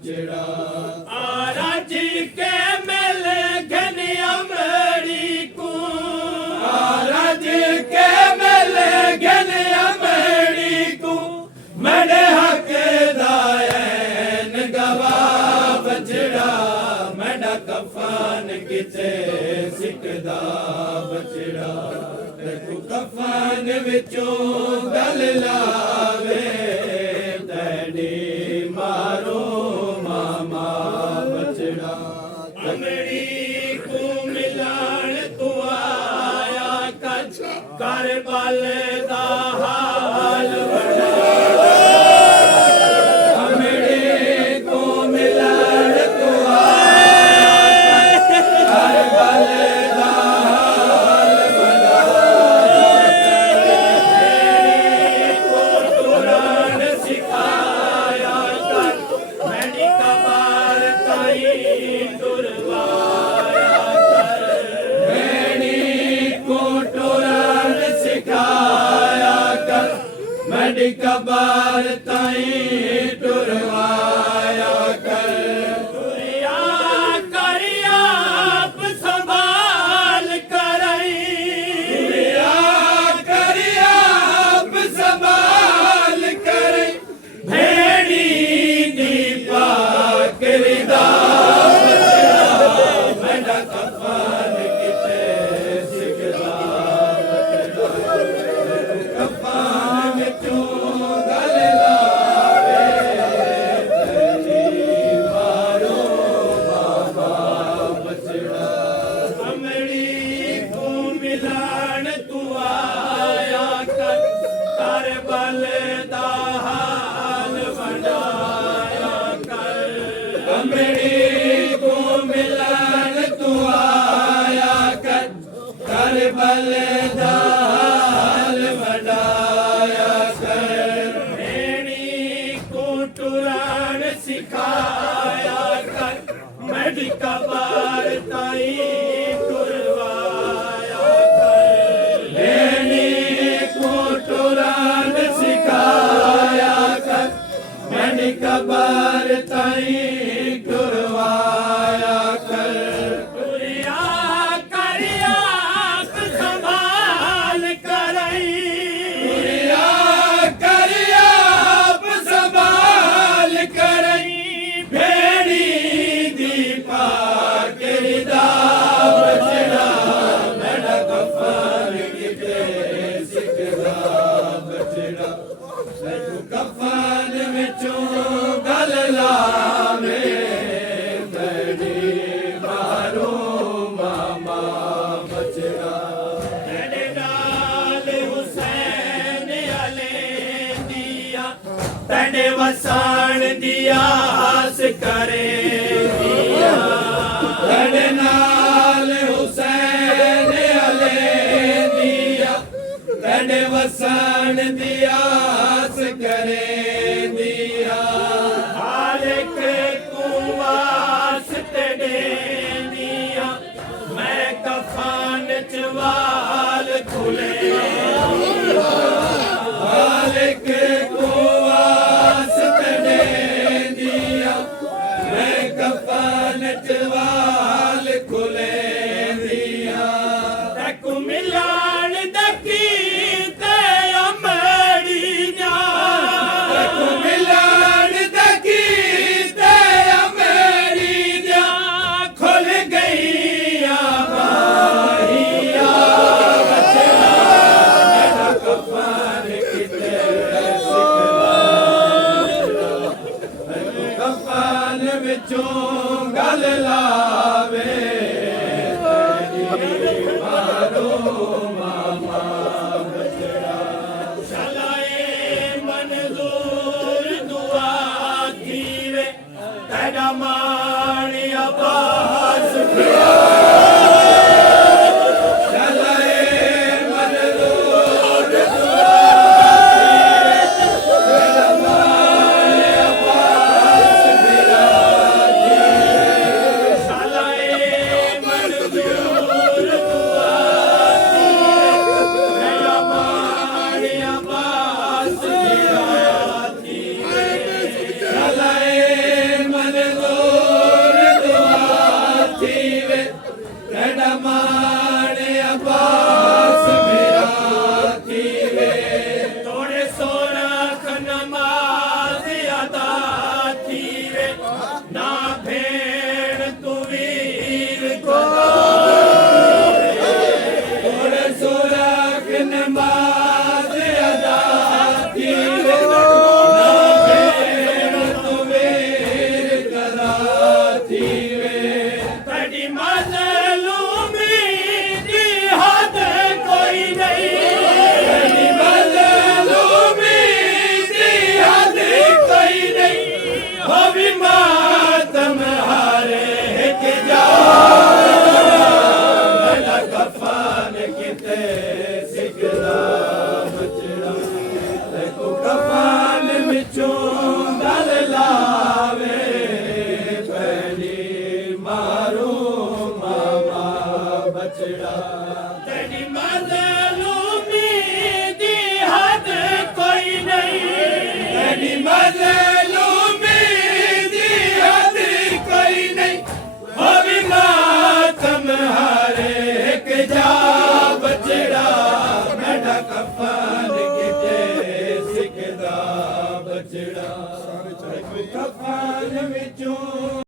बछड़ा राज के मिल घन अमड़ी को राज के मिल घन अमड़ी को मेरे हक दायन गवा बछड़ा मेरा कफन किते सिकदा बछड़ा तू कफन विचों गल लावे तैनी मारो मामा बछड़ा अमड़ी को मिलान तू आया कर बल दा हाल बड़ा अमड़ी को मिलान तू आया कर बल दा हाल बड़ा को तुरान सिखाया कर मैंने कबार ताई दुर्वाया कर मैंने को तुरान सिखाया कर मैंने कबार ताई दुर्वाया कर तुरिया करिया आप संभाल करई तुरिया करिया आप संभाल करई भेड़ी दीपा करिदा मेरा कफन किते सिकदा कफन विचों गल लावे तैनी मारो बाबा बछड़ा अमड़ी को मिलान तू आया कर बल दा हाल बढ़ाया कर अमड़ी को मिलान तू आया कर बल दा हाल बढ़ाया कर भेड़ी को टुरान सिखाया कर मेरी कबार ताई टुरवाया कर भेड़ी को टुरान सिखाया कर मैंने कबार ताई टुरवाया कर तुरिया करिया आप संभाल करई तुरिया करिया आप संभाल करई भेड़ी दीपा करिदा बछड़ा मेरा कफन किते सिकदा बछड़ा तू कफन विचों गल लावे तैनी मारो मामा बछड़ा तेरे नाल हुसैन अले दिया तेरे वसान दिया आस करे दिया तेरे नाल हुसैन अले दिया तेरे वसान दिया आस करे दिया हर एक को वास्ते दे दिया मैं कफन चवाल खुले हर एक को वास्ते दे दिया मैं कफन चवाल खुले दिया तक मिलान दकी ते अमड़ी जा तक मिलान दकी ते अमड़ी जा खुल गई बाहिया बछड़ा मेरा कफन किते सिकदा कफन विचों गल लावे तैनी मारो मामा बछड़ा चलाए मंजूर दुआ कीवे तेरा मान अब्बास किया चलाए मंजूर दुआ कीवे तेरा मान अब्बास किया चलाए मंजूर दुआ कीवे तेरा मान अब्बास किया चलाए मन ਮੱਲ